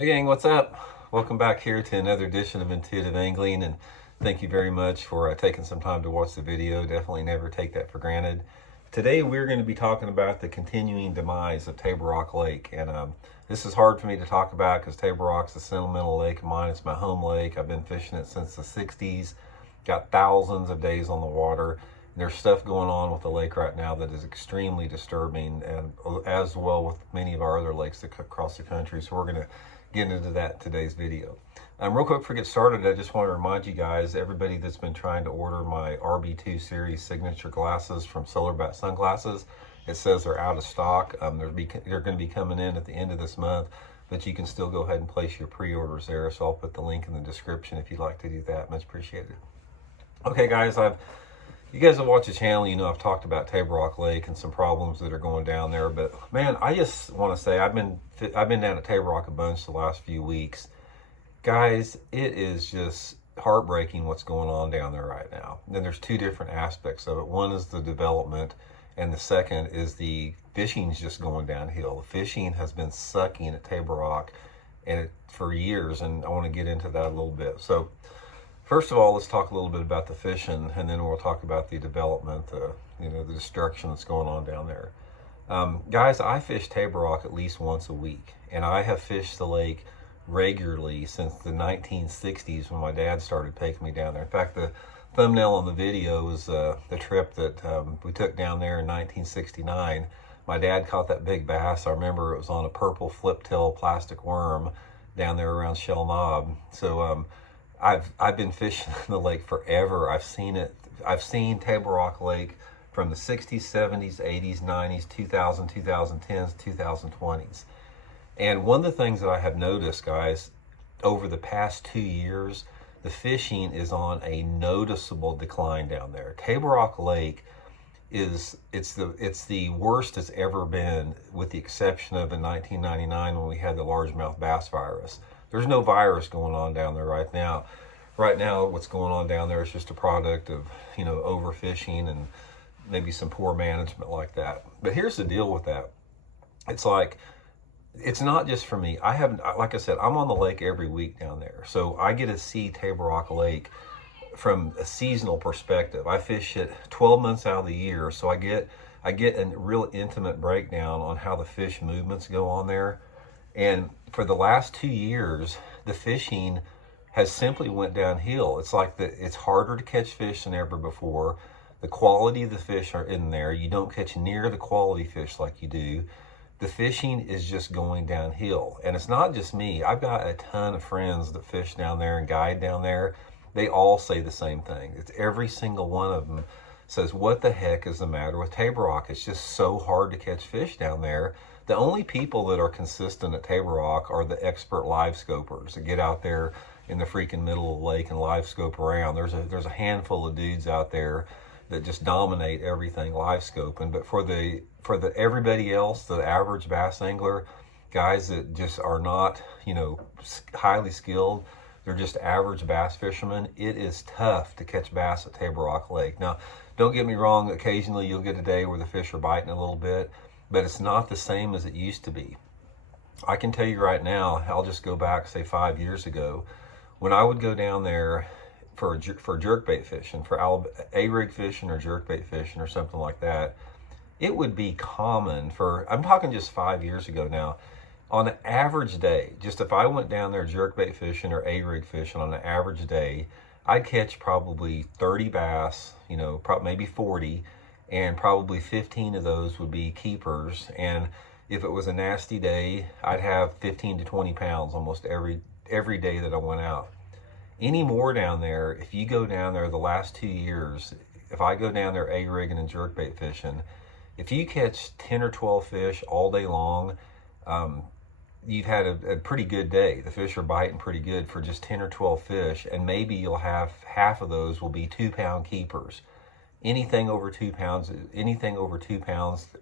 Hey gang, what's up? Welcome back here to another edition of Intuitive Angling, and thank you very much for taking some time to watch the video. Definitely never take that for granted. Today we're going to be talking about the continuing demise of Table Rock Lake, and this is hard for me to talk about because Table Rock's a sentimental lake of mine. It's my home lake. I've been fishing it since the 60s, got thousands of days on the water. There's stuff going on with the lake right now that is extremely disturbing, and as well with many of our other lakes across the country. So we're going to get into that in today's video. Real quick before we get started, I just want to remind you guys, everybody that's been trying to order my RB2 series signature glasses from Silverback Sunglasses, it says they're out of stock. They're going to be coming in at the end of this month, but you can still go ahead and place your pre-orders there. So I'll put the link in the description if you'd like to do that. Much appreciated. Okay, guys, you guys have watched the channel, you know I've talked about Table Rock Lake and some problems that are going down there. But man, I just want to say I've been down at Table Rock a bunch the last few weeks. Guys, it is just heartbreaking what's going on down there right now. And there's two different aspects of it. One is the development, and the second is the fishing's just going downhill. The fishing has been sucking at Table Rock for years, and I want to get into that a little bit. So first of all, let's talk a little bit about the fishing, and then we'll talk about the development, the destruction that's going on down there. Guys, I fish Table Rock at least once a week, and I have fished the lake regularly since the 1960s when my dad started taking me down there. In fact, the thumbnail on the video is the trip that we took down there in 1969. My dad caught that big bass. I remember it was on a purple flip-tail plastic worm down there around Shell Knob. So I've been fishing the lake forever. I've seen Table Rock Lake from the 60s, 70s, 80s, 90s, 2000, 2010s, 2020s. And one of the things that I have noticed, guys, over the past 2 years, the fishing is on a noticeable decline down there. Table Rock Lake it's the worst it's ever been, with the exception of in 1999 when we had the largemouth bass virus. There's no virus going on down there right now. Right now, what's going on down there is just a product of, overfishing and maybe some poor management like that. But here's the deal with that. It's not just for me. Like I said, I'm on the lake every week down there. So I get to see Table Rock Lake from a seasonal perspective. I fish it 12 months out of the year. So I get a real intimate breakdown on how the fish movements go on there. And for the last 2 years, the fishing has simply went downhill. It's harder to catch fish than ever before. The quality of the fish are in there. You don't catch near the quality fish like you do. The fishing is just going downhill. And it's not just me. I've got a ton of friends that fish down there and guide down there. They all say the same thing. It's every single one of them says, what the heck is the matter with Table Rock? It's just so hard to catch fish down there. The only people that are consistent at Table Rock are the expert live scopers that get out there in the freaking middle of the lake and live scope around. There's a handful of dudes out there that just dominate everything live scoping. But for the everybody else, the average bass angler, guys that just are not, highly skilled, they're just average bass fishermen, it is tough to catch bass at Table Rock Lake. Now, don't get me wrong, occasionally you'll get a day where the fish are biting a little bit, but it's not the same as it used to be. I can tell you right now, I'll just go back, say 5 years ago, when I would go down there for jerkbait fishing, for A-rig fishing or jerkbait fishing or something like that, it would be common I'm talking just 5 years ago now, on an average day, just if I went down there jerkbait fishing or A-rig fishing on an average day, I'd catch probably 30 bass, maybe 40, and probably 15 of those would be keepers. And if it was a nasty day, I'd have 15 to 20 pounds almost every day that I went out. Anymore down there, if you go down there the last 2 years, if I go down there A-rigging and jerkbait fishing, if you catch 10 or 12 fish all day long, you've had a pretty good day. The fish are biting pretty good for just 10 or 12 fish, and maybe you'll have half of those will be 2-pound keepers. Anything over 2 pounds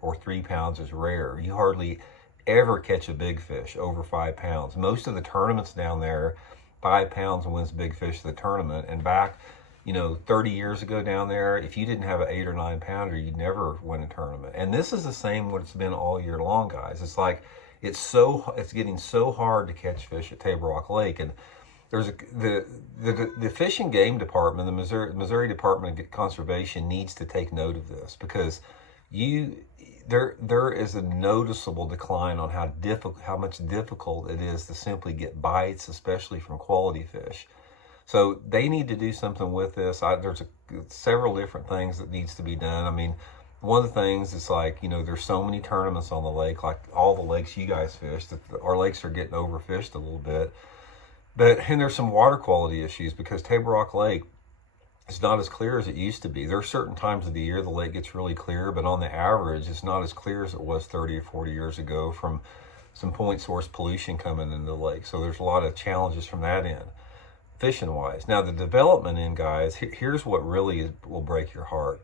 or 3 pounds is rare. You hardly ever catch a big fish over 5 pounds. Most of the tournaments down there, 5 pounds wins big fish of the tournament. And back, 30 years ago down there, if you didn't have an 8 or 9 pounder, you'd never win a tournament. And this is the same what it's been all year long, guys. It's like It's getting so hard to catch fish at Table Rock Lake. And there's the Fish and Game Department, the Missouri Department of Conservation, needs to take note of this, because there is a noticeable decline on how much difficult it is to simply get bites, especially from quality fish. So they need to do something with this. There's several different things that needs to be done. I mean, one of the things is, like, there's so many tournaments on the lake, like all the lakes you guys fish, that our lakes are getting overfished a little bit. And there's some water quality issues, because Table Rock Lake is not as clear as it used to be. There are certain times of the year the lake gets really clear, but on the average, it's not as clear as it was 30 or 40 years ago from some point source pollution coming into the lake. So there's a lot of challenges from that end, fishing wise. Now the development end, guys, here's what really will break your heart.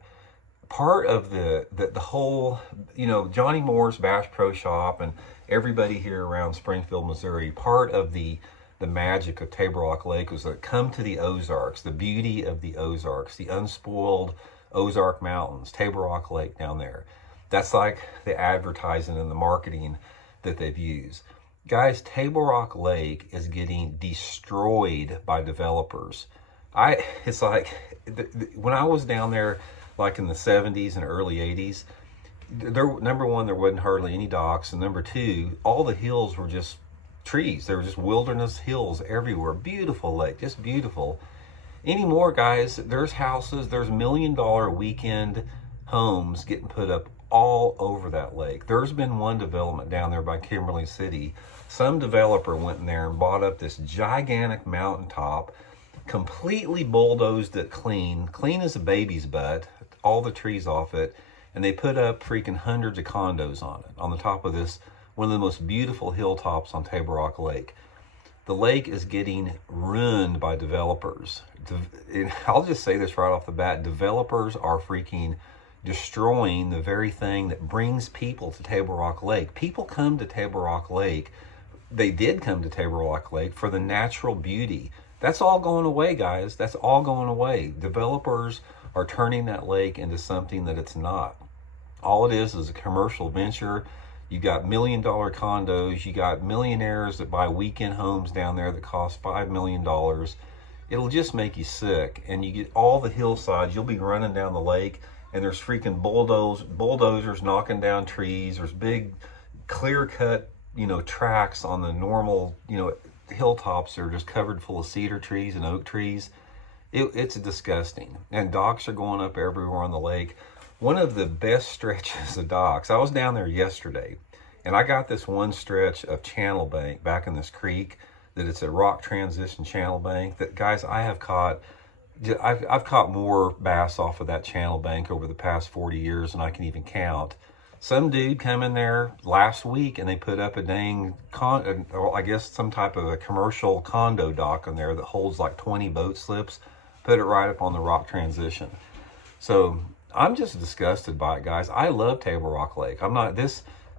Part of the whole, Johnny Moore's Bass Pro Shop and everybody here around Springfield, Missouri, part of the magic of Table Rock Lake was that come to the Ozarks, the beauty of the Ozarks, the unspoiled Ozark Mountains, Table Rock Lake down there. That's like the advertising and the marketing that they've used. Guys, Table Rock Lake is getting destroyed by developers. It's like, when I was down there, like in the 70s and early 80s, number one, there wasn't hardly any docks, and number two, all the hills were just trees. There were just wilderness hills everywhere. Beautiful lake, just beautiful. Anymore, guys, there's houses, there's $1 million weekend homes getting put up all over that lake. There's been one development down there by Kimberly City. Some developer went in there and bought up this gigantic mountaintop, completely bulldozed it clean as a baby's butt, all the trees off it, and they put up freaking hundreds of condos on it, on the top of this, one of the most beautiful hilltops on Table Rock Lake. The lake is getting ruined by developers. I'll just say this right off the bat, developers are freaking destroying the very thing that brings people to Table Rock Lake. People come to Table Rock Lake, they did come to Table Rock Lake for the natural beauty. That's all going away, guys. That's all going away. Developers are turning that lake into something that it's not. All it is a commercial venture. You got $1 million condos. You got millionaires that buy weekend homes down there that cost $5 million. It'll just make you sick. And you get all the hillsides. You'll be running down the lake, and there's freaking bulldozers knocking down trees. There's big, clear-cut, tracks on the normal, hilltops that are just covered full of cedar trees and oak trees. It's disgusting. And docks are going up everywhere on the lake. One of the best stretches of docks, I was down there yesterday, and I got this one stretch of channel bank back in this creek, that it's a rock transition channel bank, that, guys, I've caught more bass off of that channel bank over the past 40 years than I can even count. Some dude come in there last week and they put up a dang, I guess some type of a commercial condo dock on there that holds like 20 boat slips, put it right up on the rock transition. So I'm just disgusted by it, guys. I love Table Rock Lake. I'm not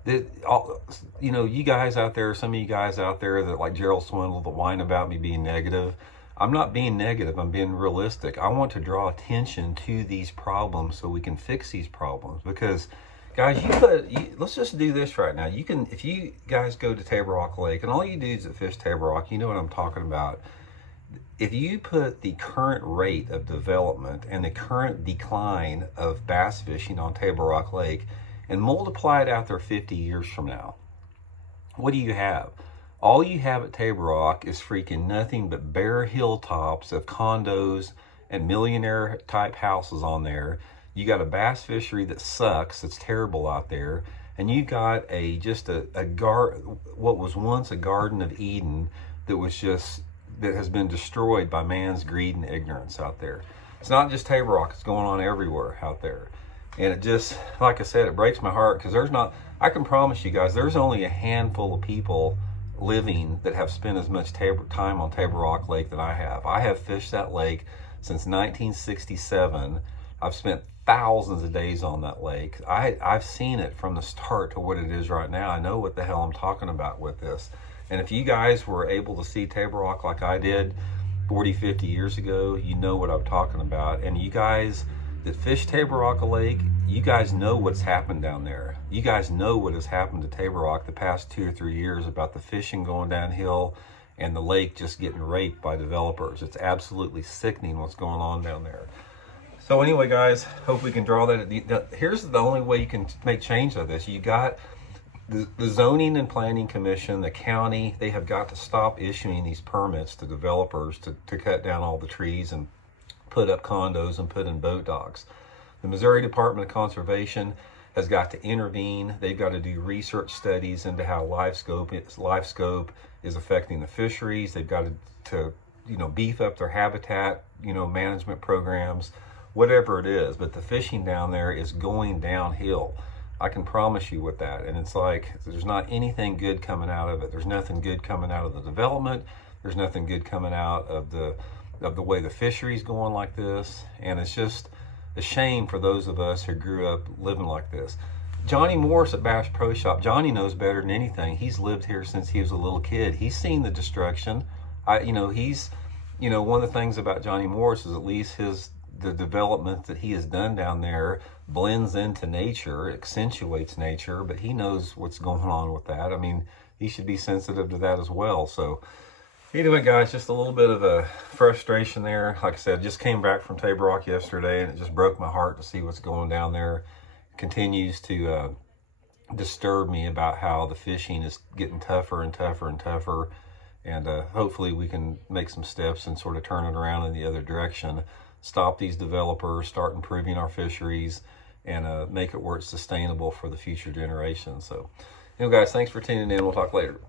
you guys out there, some of you guys out there that like Gerald Swindle, that whine about me being negative. I'm not being negative. I'm being realistic. I want to draw attention to these problems so we can fix these problems. Because, guys, let's just do this right now. If you guys go to Table Rock Lake, and all you dudes that fish Table Rock, you know what I'm talking about. If you put the current rate of development and the current decline of bass fishing on Table Rock Lake and multiply it out there 50 years from now, what do you have? All you have at Table Rock is freaking nothing but bare hilltops of condos and millionaire type houses on there. You got a bass fishery that sucks, that's terrible out there, and you got what was once a Garden of Eden that has been destroyed by man's greed and ignorance out there. It's not just Table Rock, it's going on everywhere out there. And it just, like I said, it breaks my heart, because I can promise you guys, there's only a handful of people living that have spent as much time on Table Rock Lake that I have. I have fished that lake since 1967. I've spent thousands of days on that lake. I've seen it from the start to what it is right now. I know what the hell I'm talking about with this. And if you guys were able to see Table Rock like I did 40, 50 years ago, you know what I'm talking about. And you guys that fish Table Rock Lake, you guys know what's happened down there. You guys know what has happened to Table Rock the past 2 or 3 years about the fishing going downhill and the lake just getting raped by developers. It's absolutely sickening what's going on down there. So anyway, guys, hope we can draw that. Here's the only way you can make change of this. You got the Zoning and Planning Commission, the county, they have got to stop issuing these permits to developers to cut down all the trees and put up condos and put in boat docks. The Missouri Department of Conservation has got to intervene. They've got to do research studies into how live scope is affecting the fisheries. They've got to beef up their habitat, management programs, whatever it is. But the fishing down there is going downhill. I can promise you with that. And it's like, there's not anything good coming out of it. There's nothing good coming out of the development. There's nothing good coming out of the way the fishery's going like this. And it's just a shame for those of us who grew up living like this. Johnny Morris at Bass Pro Shop, Johnny knows better than anything. He's lived here since he was a little kid. He's seen the destruction. One of the things about Johnny Morris is at least the development that he has done down there blends into nature, accentuates nature, but he knows what's going on with that. I mean, he should be sensitive to that as well. So anyway, guys, just a little bit of a frustration there. Like I said, just came back from Table Rock yesterday, and it just broke my heart to see what's going down there. It continues to disturb me about how the fishing is getting tougher and tougher and tougher. And hopefully we can make some steps and sort of turn it around in the other direction. Stop these developers, start improving our fisheries, and make it where it's sustainable for the future generations. So, guys, thanks for tuning in. We'll talk later.